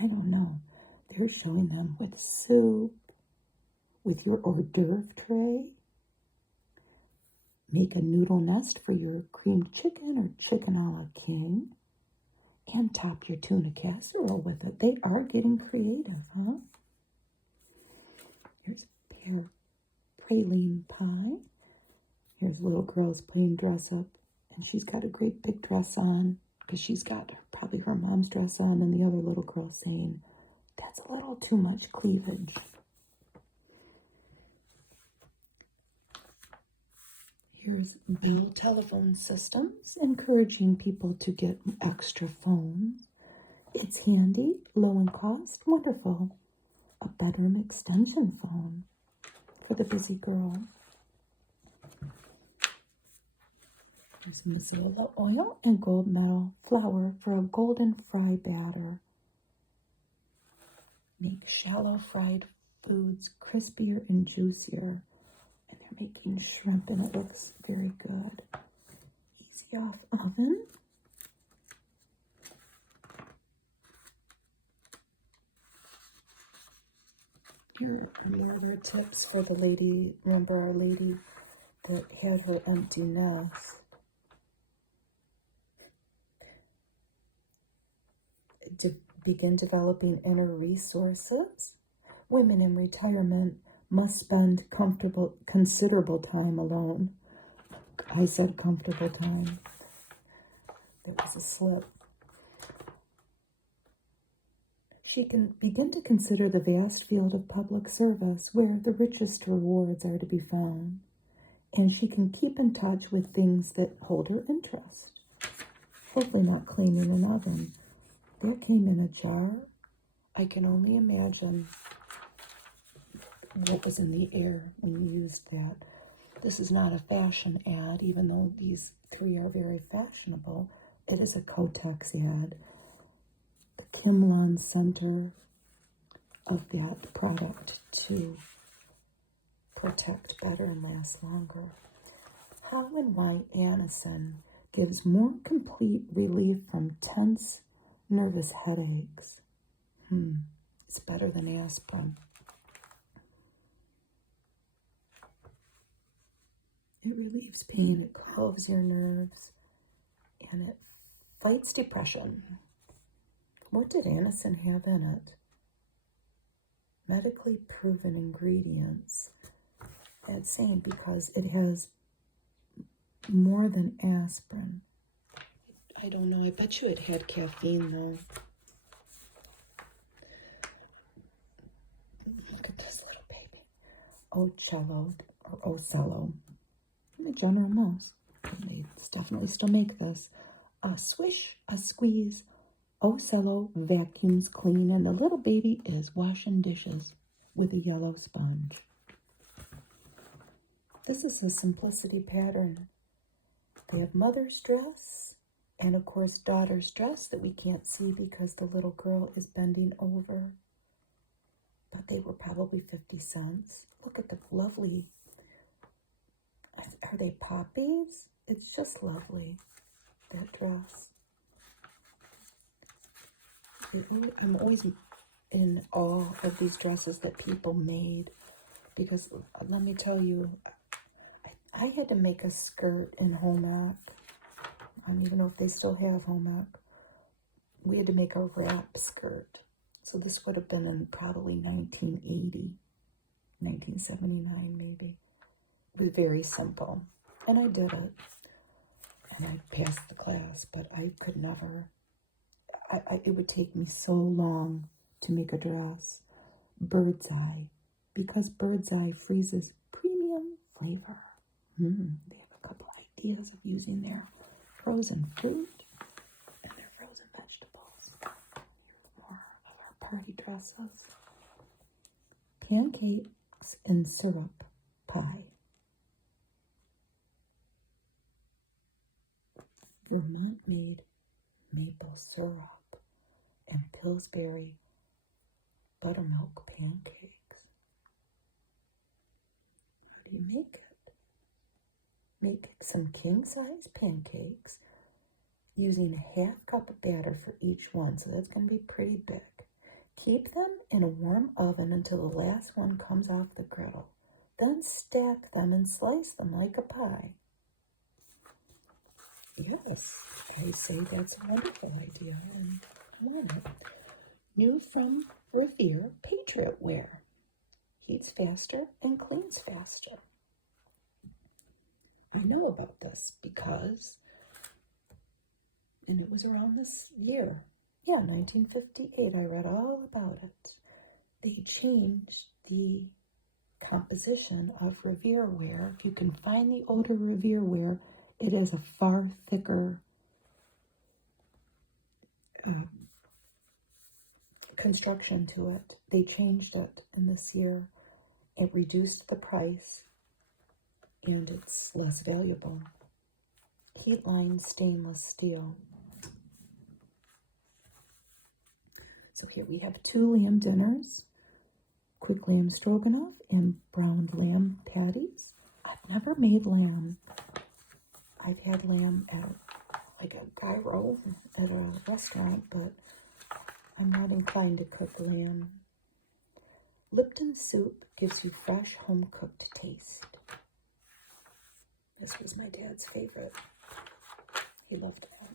I don't know. They're showing them with soup, with your hors d'oeuvre tray. Make a noodle nest for your creamed chicken or chicken a la king. And top your tuna casserole with it. They are getting creative, huh? Here's a pear praline pie. Here's little girls playing dress up. And she's got a great big dress on because she's got probably her mom's dress on, and the other little girl saying, "That's a little too much cleavage." Here's Bell Telephone Systems, encouraging people to get extra phones. It's handy, low in cost, wonderful. A bedroom extension phone for the busy girl. There's Mazola oil and gold medal flour for a golden fry batter. Make shallow fried foods crispier and juicier. And they're making shrimp and it looks very good. Easy off oven. Here are more of our tips for the lady. Remember our lady that had her empty nest. Begin developing inner resources. Women in retirement must spend considerable time alone. I said comfortable time. There was a slip. She can begin to consider the vast field of public service where the richest rewards are to be found. And she can keep in touch with things that hold her interest. Hopefully not cleaning an oven. That came in a jar. I can only imagine what was in the air when you used that. This is not a fashion ad, even though these three are very fashionable. It is a Kotex ad. The Kimlon Center of that product to protect better and last longer. How and why Anacin gives more complete relief from tense, nervous headaches. It's better than aspirin. It relieves pain, it calms your nerves, and it fights depression. What did Anacin have in it? Medically proven ingredients. That's saying because it has more than aspirin. I don't know. I bet you it had caffeine, though. Look at this little baby. Ocello, or Ocello. I'm a General Mills. They definitely still make this. A swish, a squeeze. Ocello vacuums clean, and the little baby is washing dishes with a yellow sponge. This is a simplicity pattern. They have mother's dress, and of course daughter's dress that we can't see because the little girl is bending over. But they were probably 50 cents. Look at the lovely, are they poppies? It's just lovely, that dress. I'm always in awe of these dresses that people made because let me tell you, I had to make a skirt in home ec. I don't even know if they still have home ec. We had to make a wrap skirt. So this would have been in probably 1980, 1979 maybe. It was very simple. And I did it. And I passed the class, but I could never. It would take me so long to make a dress. Bird's eye. Because bird's eye freezes premium flavor. They have a couple ideas of using their frozen fruit and their frozen vegetables. More of our party dresses. Pancakes and syrup pie. Vermont-made maple syrup and Pillsbury buttermilk pancakes. How do you make it? Make some king-size pancakes using a half cup of batter for each one. So that's going to be pretty big. Keep them in a warm oven until the last one comes off the griddle. Then stack them and slice them like a pie. Yes, I say that's a wonderful idea, and I want it. New from Revere Patriot Ware. Heats faster and cleans faster. I know about this because, and it was around this year. Yeah, 1958. I read all about it. They changed the composition of Revere ware. If you can find the older Revere ware, it is a far thicker construction to it. They changed it in this year. It reduced the price, and it's less valuable. Heat-lined stainless steel. So here we have 2 lamb dinners, quick lamb stroganoff, and browned lamb patties. I've never made lamb. I've had lamb at like a gyro at a restaurant, but I'm not inclined to cook lamb. Lipton soup gives you fresh, home-cooked taste. This was my dad's favorite. He loved that.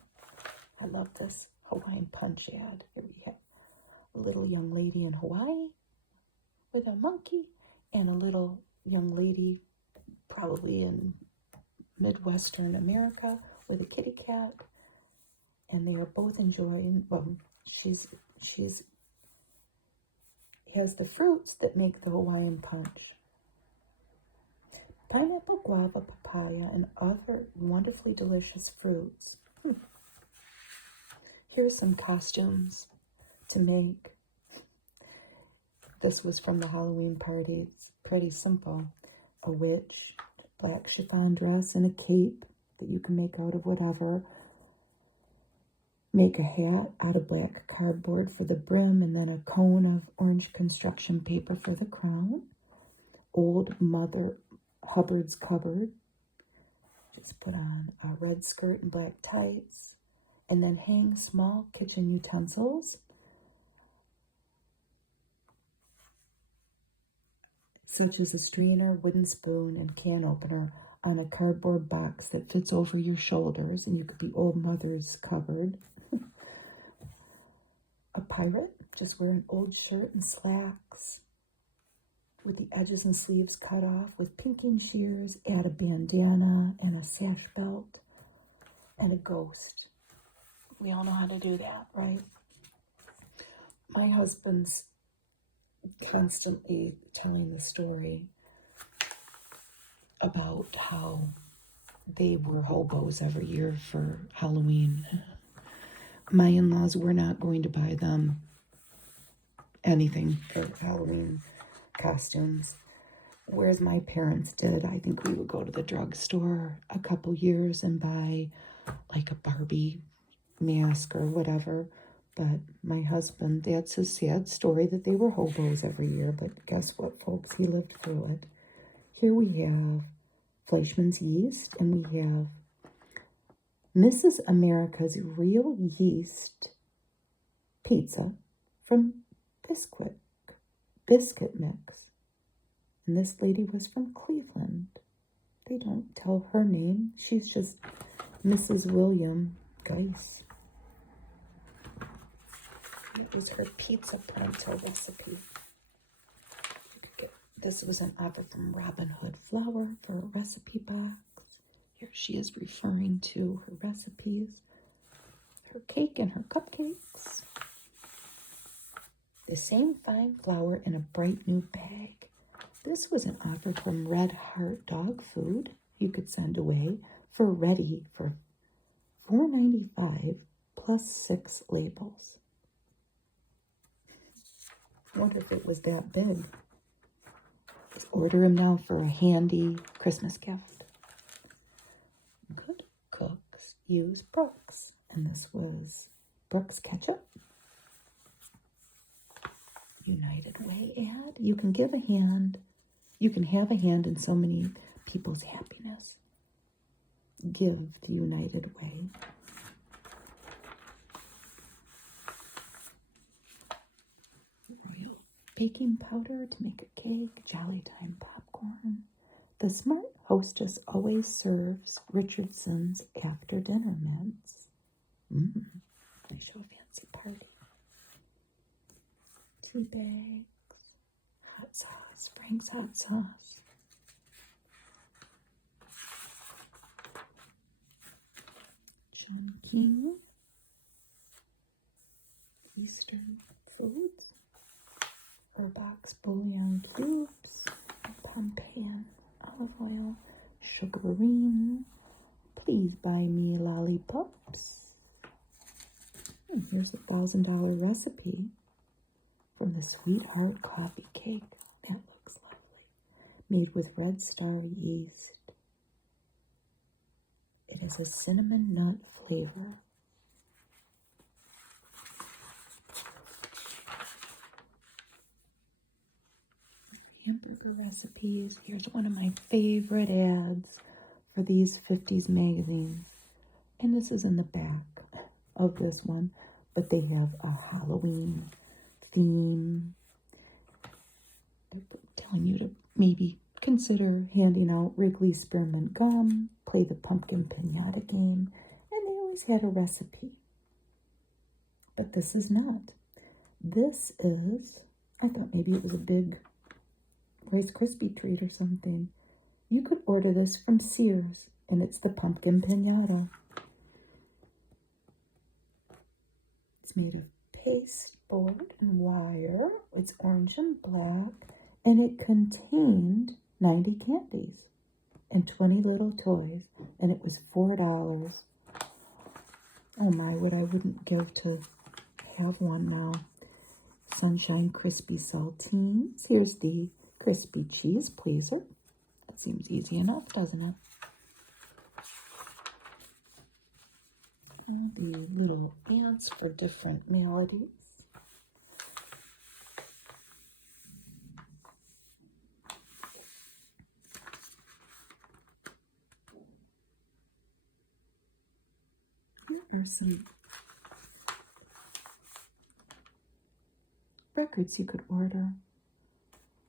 I love this Hawaiian punch ad. Here we have a little young lady in Hawaii with a monkey and a little young lady probably in Midwestern America with a kitty cat, and they are both enjoying, well, she's has the fruits that make the Hawaiian punch. Pineapple, guava, papaya, and other wonderfully delicious fruits. Here's some costumes to make. This was from the Halloween party. It's pretty simple. A witch, black chiffon dress, and a cape that you can make out of whatever. Make a hat out of black cardboard for the brim, and then a cone of orange construction paper for the crown. Old Mother Hubbard's cupboard. Just put on a red skirt and black tights, and then hang small kitchen utensils, such as a strainer, wooden spoon, and can opener, on a cardboard box that fits over your shoulders, and you could be Old Mother's cupboard. A pirate, just wear an old shirt and slacks with the edges and sleeves cut off with pinking shears, add a bandana and a sash belt, and a ghost. We all know how to do that, right? My husband's constantly telling the story about how they were hobos every year for Halloween. My in-laws were not going to buy them anything for Halloween costumes, whereas my parents did. I think we would go to the drugstore a couple years and buy like a Barbie mask or whatever. But my husband, that's a sad story that they were hobos every year. But guess what, folks? He lived through it. Here we have Fleischmann's yeast, and we have Mrs. America's Real Yeast Pizza from Biscuit Mix. And this lady was from Cleveland. They don't tell her name. She's just Mrs. William Geis. Here's her pizza pronto recipe. This was an offer from Robin Hood Flour for a recipe box. Here she is referring to her recipes, her cake and her cupcakes. The same fine flour in a bright new bag. This was an offer from Red Heart Dog Food. You could send away for ready for $4.95 plus 6 labels. I wonder if it was that big. Just order them now for a handy Christmas gift. Good cooks use Brooks, and this was Brooks ketchup. United Way ad. You can give a hand. You can have a hand in so many people's happiness. Give the United Way. baking powder to make a cake, Jolly Time popcorn. The smart hostess always serves Richardson's after dinner mints. I show a fancy party. Tea bags, hot sauce, Frank's hot sauce. Chunking Eastern foods. Herbox bouillon cubes, Pompeian olive oil, sugarine. Please buy me lollipops. Here's a $1,000 recipe from the Sweetheart Coffee Cake. That looks lovely. Made with Red Star yeast. It has a cinnamon nut flavor. Hamburger recipes. Here's one of my favorite ads for these 50s magazines. And this is in the back of this one, but they have a Halloween theme. They're telling you to maybe consider handing out Wrigley Spearmint gum, play the pumpkin pinata game, and they always had a recipe. But this is not. This is, I thought maybe it was a big Rice Krispie treat or something. You could order this from Sears, and it's the pumpkin pinata. It's made of pasteboard and wire. It's orange and black, and it contained 90 candies and 20 little toys, and it was $4. Oh my, what I wouldn't give to have one now. Sunshine Crispy Saltines. Here's the Crispy Cheese Pleaser. That seems easy enough, doesn't it? All the little ants for different melodies. Here are some records you could order.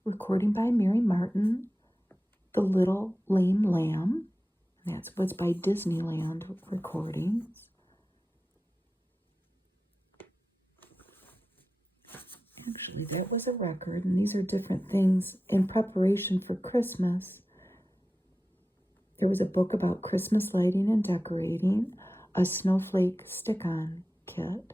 Recording by Mary Martin, The Little Lame Lamb. That's what's by Disneyland Recordings. Actually, that was a record, and these are different things in preparation for Christmas. There was a book about Christmas lighting and decorating, a snowflake stick-on kit,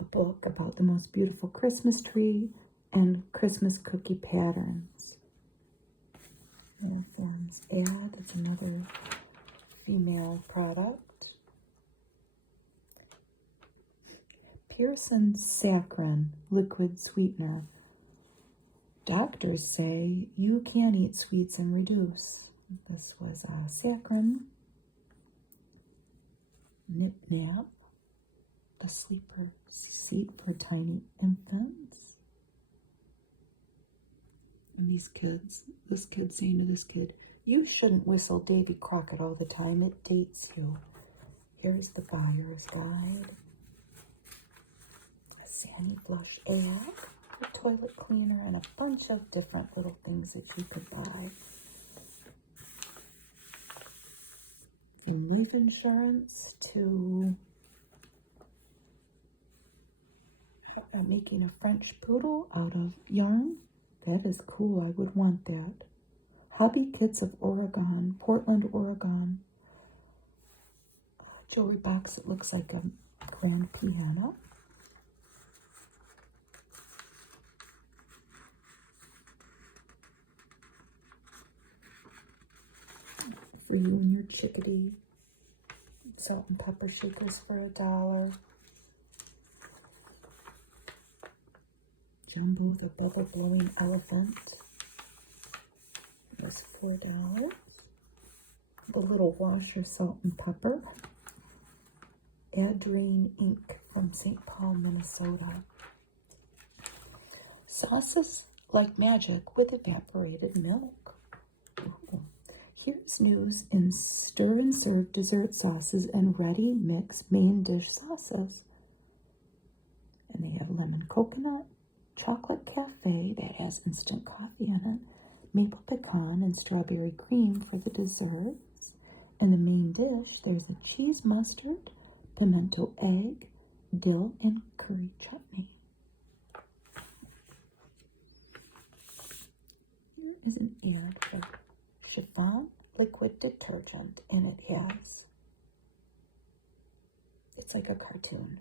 a book about the most beautiful Christmas tree, and Christmas cookie patterns. Forms ad, it's another female product. Pearson Saccharin liquid sweetener. Doctors say you can eat sweets and reduce. This was saccharin. Nip Nap, the sleeper seat for tiny infants. And these kids, this kid saying to this kid, you shouldn't whistle Davy Crockett all the time, it dates you. Here's the buyer's guide. A Sandy Flush ad, a toilet cleaner, and a bunch of different little things that you could buy. From life insurance to making a French poodle out of yarn. That is cool. I would want that. Hobby Kits of Oregon, Portland, Oregon. Jewelry box that looks like a grand piano. For you and your chickadee. Salt and pepper shakers for $1. Jumbo the bubble blowing elephant was $4. The little washer salt and pepper. Adrene ink from St. Paul, Minnesota. Sauces like magic with evaporated milk. Ooh. Here's news in stir and serve dessert sauces and ready mix main dish sauces. And they have lemon coconut, chocolate cafe that has instant coffee in it, maple pecan and strawberry cream for the desserts. In the main dish, there's a cheese mustard, pimento egg, dill, and curry chutney. Here is an ad for chiffon liquid detergent, and it's like a cartoon,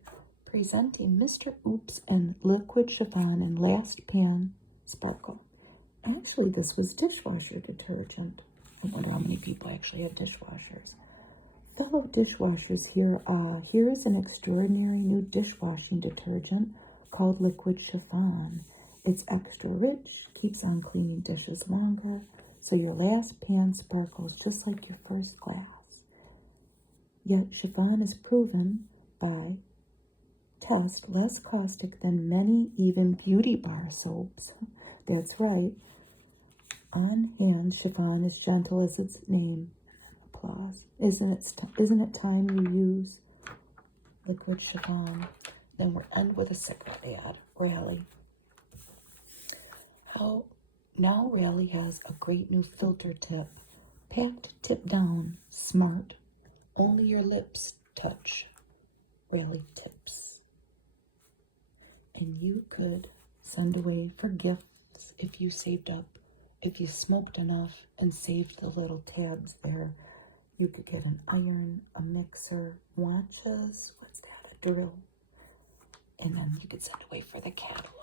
presenting Mr. Oops and liquid chiffon and last pan sparkle. Actually, this was dishwasher detergent. I wonder how many people actually have dishwashers. Fellow dishwashers, here is an extraordinary new dishwashing detergent called liquid chiffon. It's extra rich, keeps on cleaning dishes longer, so your last pan sparkles just like your first glass. Yet chiffon is proven by test less caustic than many even beauty bar soaps. That's right. On hand, chiffon is gentle as its name. Applause. Isn't it time you use liquid chiffon? Then we'll end with a cigarette ad. Rally. Now Rally has a great new filter tip. Packed tip down. Smart. Only your lips touch. Rally tips. And you could send away for gifts if you saved up. If you smoked enough and saved the little tabs there, you could get an iron, a mixer, watches, what's that, a drill. And then you could send away for the catalog.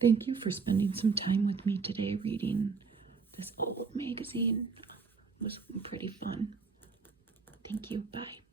Thank you for spending some time with me today reading this old magazine. It was pretty fun. Thank you. Bye.